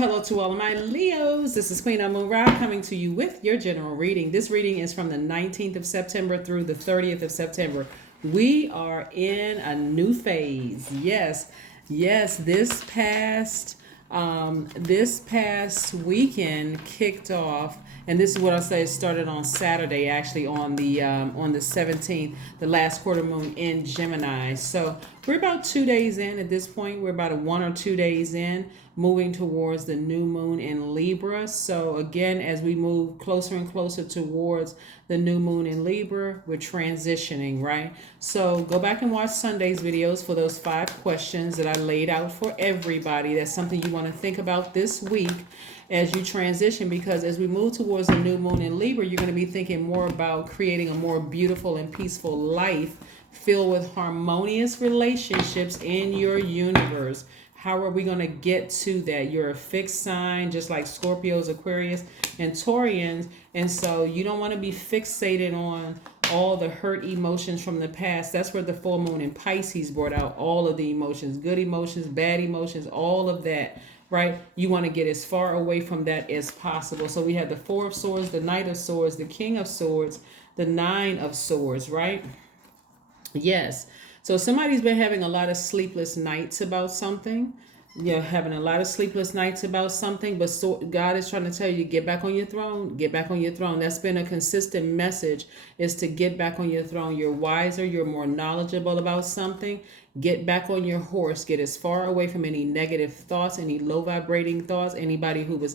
Hello to all of my Leos. This is Queen Amun Ra coming to you with your general reading. This reading is from the 19th of September through the 30th of September. We are in a new phase. Yes. This past weekend kicked off, and this is what I say. It started on Saturday, actually on the 17th, the last quarter moon in Gemini. So we're about 2 days in at this point. We're about 1 or 2 days in, moving towards the new moon in Libra. So again, as we move closer and closer towards the new moon in Libra, we're transitioning, right? So go back and watch Sunday's videos for those 5 questions that I laid out for everybody. That's something you want to think about this week as you transition, because as we move towards the new moon in Libra, you're going to be thinking more about creating a more beautiful and peaceful life filled with harmonious relationships in your universe. How are we going to get to that? You're a fixed sign, just like Scorpios, Aquarius, and Taurians. And so you don't want to be fixated on all the hurt emotions from the past. That's where the full moon in Pisces brought out all of the emotions, good emotions, bad emotions, all of that, right? You want to get as far away from that as possible. So we have the Four of Swords, the Knight of Swords, the King of Swords, the Nine of Swords, right? Yes. So somebody's been having a lot of sleepless nights about something. You're having a lot of sleepless nights about something, but God is trying to tell you, get back on your throne, get back on your throne. That's been a consistent message, is to get back on your throne. You're wiser, you're more knowledgeable about something. Get back on your horse. Get as far away from any negative thoughts, any low vibrating thoughts, anybody who was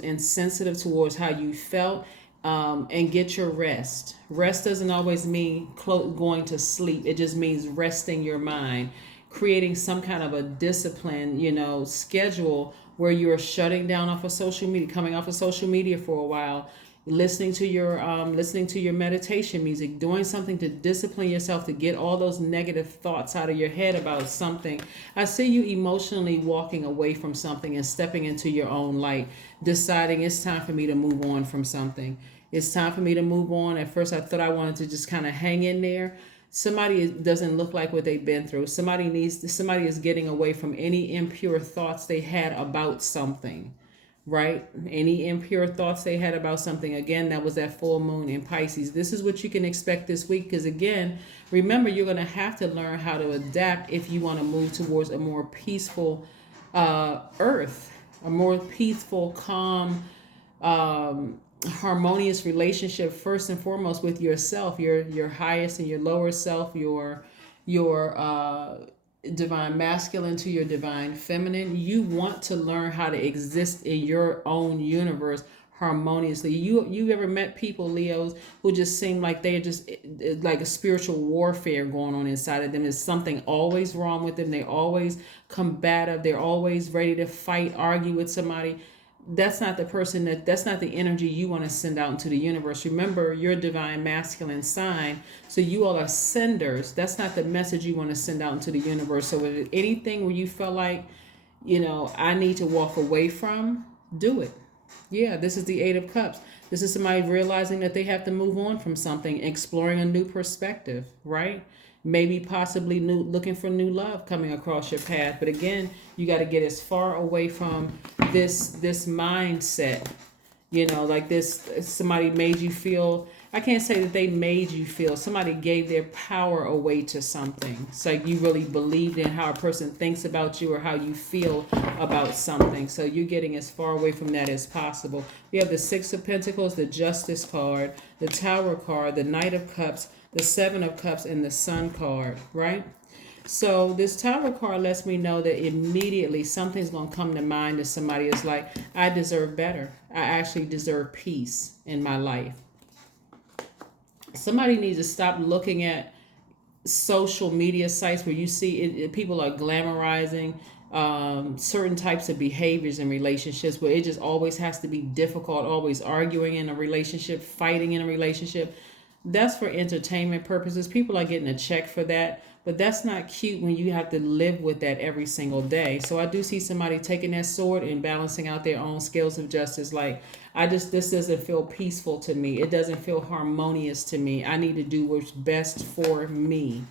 insensitive towards how you felt. And get your rest. Rest doesn't always mean going to sleep. It just means resting your mind, creating some kind of a discipline, schedule where you're shutting down off of social media, coming off of social media for a while, listening to your meditation music, doing something to discipline yourself to get all those negative thoughts out of your head about something. I see you emotionally walking away from something and stepping into your own light, deciding it's time for me to move on from something. It's time for me to move on. At first I thought I wanted to just kind of hang in there. Somebody doesn't look like what they've been through. Somebody is getting away from any impure thoughts they had about something. Right? Any impure thoughts they had about something. Again, that was that full moon in Pisces. This is what you can expect this week, because again, remember, you're going to have to learn how to adapt if you want to move towards a more peaceful earth, a more peaceful, calm, harmonious relationship, first and foremost with yourself, your highest and your lower self, your divine masculine to your divine feminine. You want to learn how to exist in your own universe harmoniously. You ever met people, Leos, who just seem like they're just like a spiritual warfare going on inside of them? There's something always wrong with them. They're always combative. They're always ready to fight, argue with somebody. That's not the person, that's not the energy you want to send out into the universe. Remember, you're a divine masculine sign, so you all are senders. That's not the message you want to send out into the universe. So if anything where you feel like, I need to walk away from, do it. Yeah, this is the Eight of Cups. This is somebody realizing that they have to move on from something, exploring a new perspective, right? Maybe possibly looking for new love coming across your path. But again, you got to get as far away from this mindset, like this. Somebody made you feel, I can't say that they made you feel, somebody gave their power away to something. It's like you really believed in how a person thinks about you or how you feel about something. So you're getting as far away from that as possible. We have the Six of Pentacles, the Justice card, the Tower card, the Knight of Cups, the Seven of Cups, and the Sun card, right? So this Tower card lets me know that immediately something's going to come to mind to somebody. It's like, I deserve better. I actually deserve peace in my life. Somebody needs to stop looking at social media sites where you see people are glamorizing certain types of behaviors in relationships, where it just always has to be difficult, always arguing in a relationship, fighting in a relationship. That's for entertainment purposes. People are getting a check for that, but that's not cute when you have to live with that every single day. So I do see somebody taking that sword and balancing out their own scales of justice. Like, this doesn't feel peaceful to me. It doesn't feel harmonious to me. I need to do what's best for me.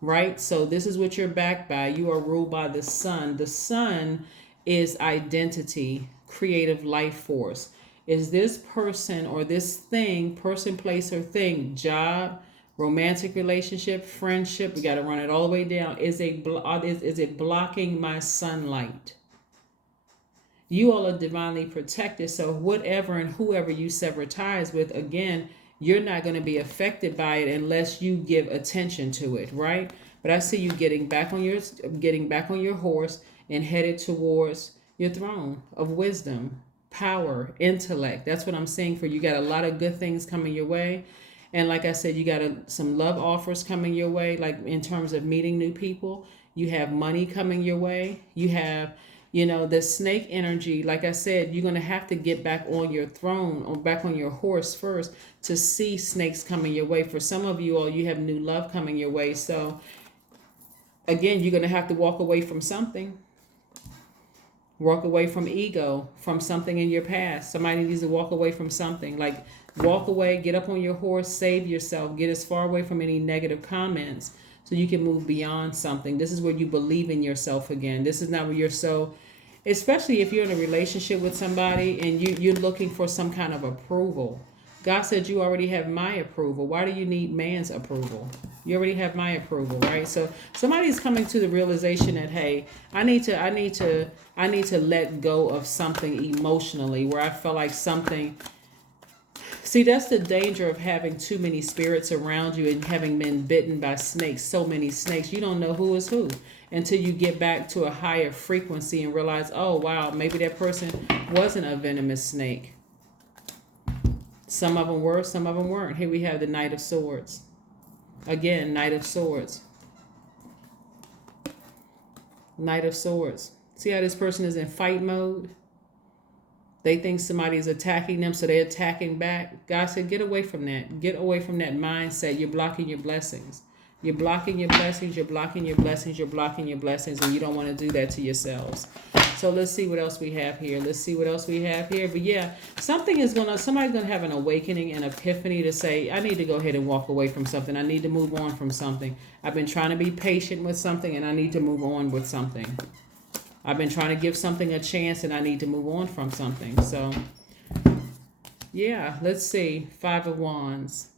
Right? So this is what you're backed by. You are ruled by the sun. The sun is identity, creative life force. Is this person or this thing, person, place, or thing, job, romantic relationship, friendship? We got to run it all the way down. Is it blocking my sunlight? You all are divinely protected. So whatever and whoever you sever ties with, again, you're not going to be affected by it unless you give attention to it, right? But I see you getting back on your horse and headed towards your throne of wisdom, power, intellect. That's what I'm saying for you. Got a lot of good things coming your way. And like I said, you got some love offers coming your way, like in terms of meeting new people. You have money coming your way. You have, the snake energy. Like I said, you're going to have to get back on your throne or back on your horse first to see snakes coming your way. For some of you all, you have new love coming your way. So again, you're going to have to walk away from something. Walk away from ego, from something in your past. Somebody needs to walk away from something. Like walk away, get up on your horse, save yourself, get as far away from any negative comments so you can move beyond something. This is where you believe in yourself again. This is not where you're so, especially if you're in a relationship with somebody and you're looking for some kind of approval. God said you already have my approval. Why do you need man's approval? You already have my approval, right? So somebody's coming to the realization that, hey, I need to let go of something emotionally where I felt like something. See, that's the danger of having too many spirits around you and having been bitten by snakes, so many snakes. You don't know who is who until you get back to a higher frequency and realize, oh, wow, maybe that person wasn't a venomous snake. Some of them were, some of them weren't. Here we have the Knight of Swords. Again, Knight of Swords. Knight of Swords. See how this person is in fight mode? They think somebody is attacking them, so they're attacking back. God said, get away from that. Get away from that mindset. You're blocking your blessings. You're blocking your blessings. You're blocking your blessings. You're blocking your blessings, and you don't want to do that to yourselves. So let's see what else we have here. But yeah, somebody's gonna have an awakening, an epiphany to say, I need to go ahead and walk away from something. I need to move on from something. I've been trying to be patient with something, and I need to move on with something. I've been trying to give something a chance, and I need to move on from something. So yeah, let's see. 5 of Wands.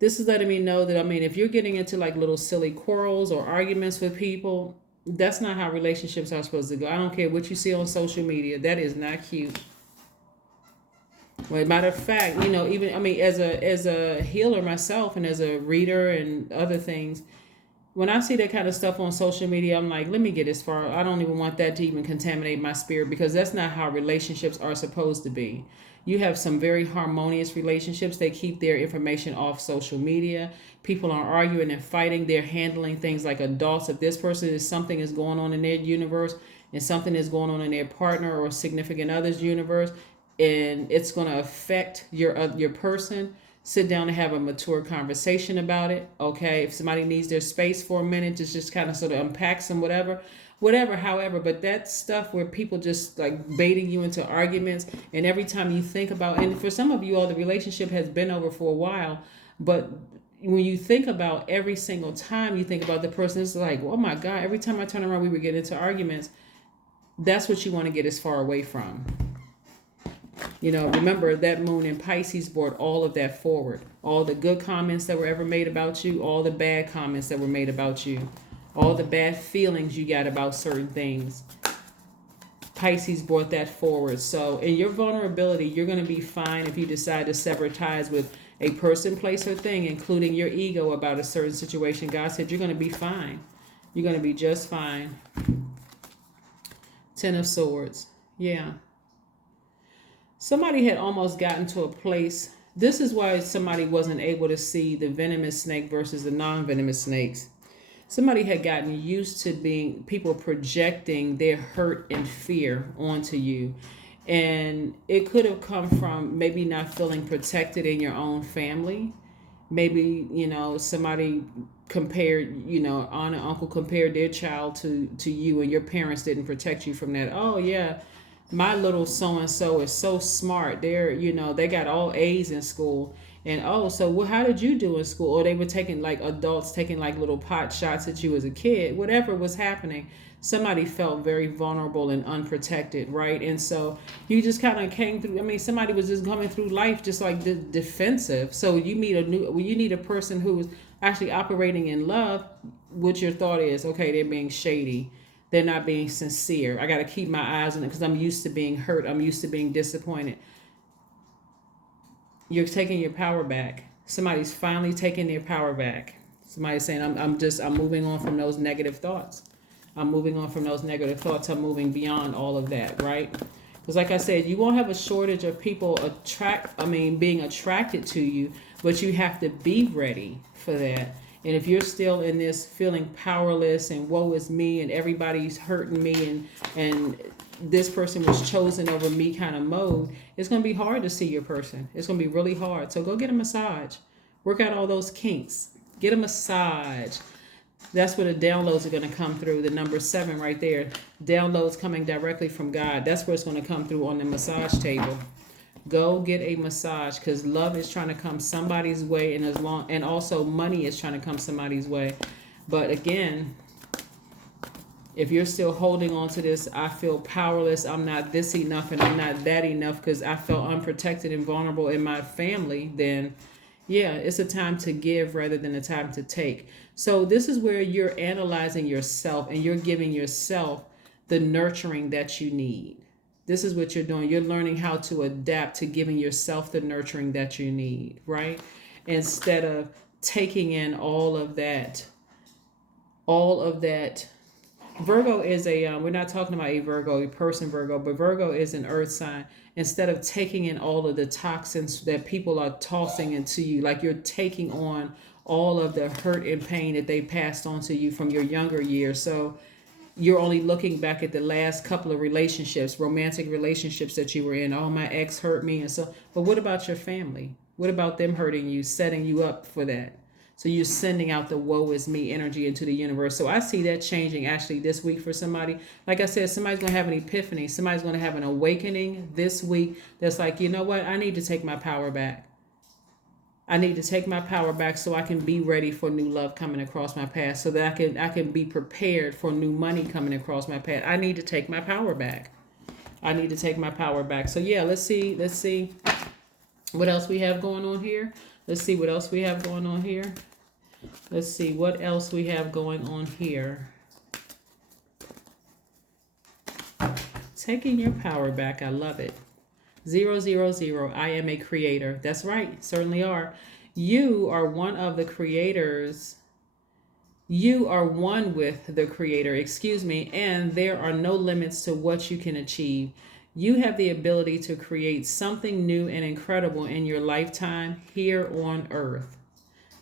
This is letting me know that, if you're getting into like little silly quarrels or arguments with people, that's not how relationships are supposed to go. I don't care what you see on social media. That is not cute. Well, matter of fact, even, as a healer myself and as a reader and other things, when I see that kind of stuff on social media, I'm like, let me get as far. I don't even want that to even contaminate my spirit, because that's not how relationships are supposed to be. You have some very harmonious relationships. They keep their information off social media. People aren't arguing and fighting. They're handling things like adults. If this person something is going on in their universe and something is going on in their partner or significant other's universe, and it's going to affect your person, sit down and have a mature conversation about it. Okay, if somebody needs their space for a minute, just kind of sort of unpack some whatever, however. But that stuff where people just like baiting you into arguments, and every time you think about, and for some of you all, the relationship has been over for a while, but when you think about every single time you think about the person, it's like, oh my God, every time I turn around, we would get into arguments. That's what you want to get as far away from. Remember that moon in Pisces brought all of that forward. All the good comments that were ever made about you, all the bad comments that were made about you, all the bad feelings you got about certain things. Pisces brought that forward. So in your vulnerability, you're going to be fine if you decide to sever ties with a person, place, or thing, including your ego about a certain situation. God said you're going to be fine. You're going to be just fine. 10 of Swords. Yeah. Somebody had almost gotten to a place. This is why somebody wasn't able to see the venomous snake versus the non-venomous snakes. Somebody had gotten used to people projecting their hurt and fear onto you. And it could have come from maybe not feeling protected in your own family. Maybe, somebody compared, aunt and uncle compared their child to you, and your parents didn't protect you from that. Oh, yeah. My little so-and-so is so smart. They got all A's in school. And how did you do in school? Or they were taking like adults taking like little pot shots at you as a kid, whatever was happening. somebody felt very vulnerable and unprotected, right? And so you just kind of came through. I mean, somebody was just coming through life just like defensive. So you meet you need a person who is actually operating in love. What your thought is, okay, they're being shady. They're not being sincere. I got to keep my eyes on it because I'm used to being hurt. I'm used to being disappointed. You're taking your power back. Somebody's finally taking their power back. Somebody's saying, I'm moving on from those negative thoughts. I'm moving on from those negative thoughts. I'm moving beyond all of that, right? Because like I said, you won't have a shortage of people being attracted to you, but you have to be ready for that. And if you're still in this feeling powerless and woe is me and everybody's hurting me and this person was chosen over me kind of mode, it's going to be hard to see your person. It's going to be really hard. So go get a massage. Work out all those kinks. Get a massage. That's where the downloads are going to come through. The number 7 right there. Downloads coming directly from God. That's where it's going to come through on the massage table. Go get a massage because love is trying to come somebody's way, and also money is trying to come somebody's way. But again, if you're still holding on to this, I feel powerless, I'm not this enough and I'm not that enough because I felt unprotected and vulnerable in my family, then yeah, it's a time to give rather than a time to take. So this is where you're analyzing yourself and you're giving yourself the nurturing that you need. This is what you're doing. You're learning how to adapt to giving yourself the nurturing that you need, right? Instead of taking in all of that. Virgo is we're not talking about a person Virgo, but Virgo is an earth sign. Instead of taking in all of the toxins that people are tossing into you, like you're taking on all of the hurt and pain that they passed on to you from your younger years. So you're only looking back at the last couple of relationships, romantic relationships that you were in. Oh, my ex hurt me. And so, but what about your family? What about them hurting you, setting you up for that? So you're sending out the woe is me energy into the universe. So I see that changing actually this week for somebody. Like I said, somebody's going to have an epiphany. Somebody's going to have an awakening this week that's like, you know what? I need to take my power back. I need to take my power back so I can be ready for new love coming across my path, so that I can be prepared for new money coming across my path. I need to take my power back. I need to take my power back. So yeah, let's see what else we have going on here. Let's see what else we have going on here. Let's see what else we have going on here. Taking your power back. I love it. 000. I am a creator. That's right. Certainly are. You are one of the creators. You are one with the creator, and there are no limits to what you can achieve. You have the ability to create something new and incredible in your lifetime here on earth.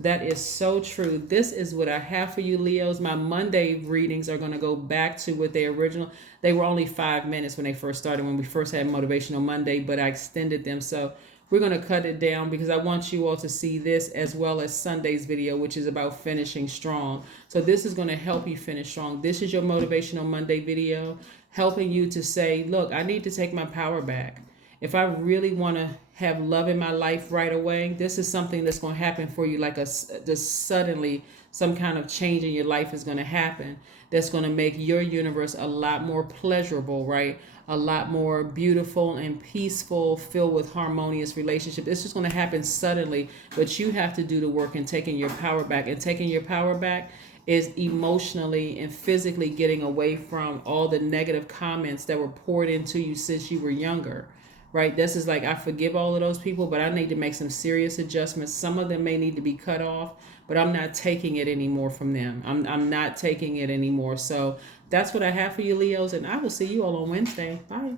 That is so true. This is what I have for you, Leos. My Monday readings are going to go back to what they were only 5 minutes when they first started, when we first had Motivational Monday, but I extended them. So we're going to cut it down because I want you all to see this as well as Sunday's video, which is about finishing strong. So this is going to help you finish strong. This is your Motivational Monday video, helping you to say, look, I need to take my power back. If I really want to have love in my life right away, this is something that's going to happen for you, like just suddenly some kind of change in your life is going to happen that's going to make your universe a lot more pleasurable, right? A lot more beautiful and peaceful, filled with harmonious relationship. It's just going to happen suddenly, but you have to do the work in taking your power back. And taking your power back is emotionally and physically getting away from all the negative comments that were poured into you since you were younger. Right? This is like, I forgive all of those people, but I need to make some serious adjustments. Some of them may need to be cut off, but I'm not taking it anymore from them. I'm not taking it anymore. So that's what I have for you, Leos, and I will see you all on Wednesday. Bye.